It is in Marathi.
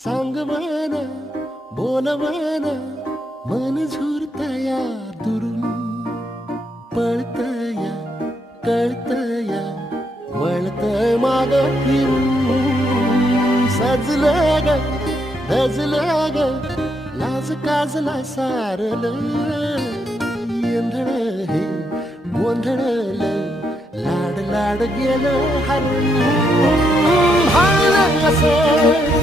सांग म्हणा बोल म्हणा मन झुरतया दुरून पळतया कळतया वळतय माग फिरून सजलं ग धजलं ग लाज काजला सारल येंधळ हे गोंधळल लाड लाड गेलं हरून हाल कसं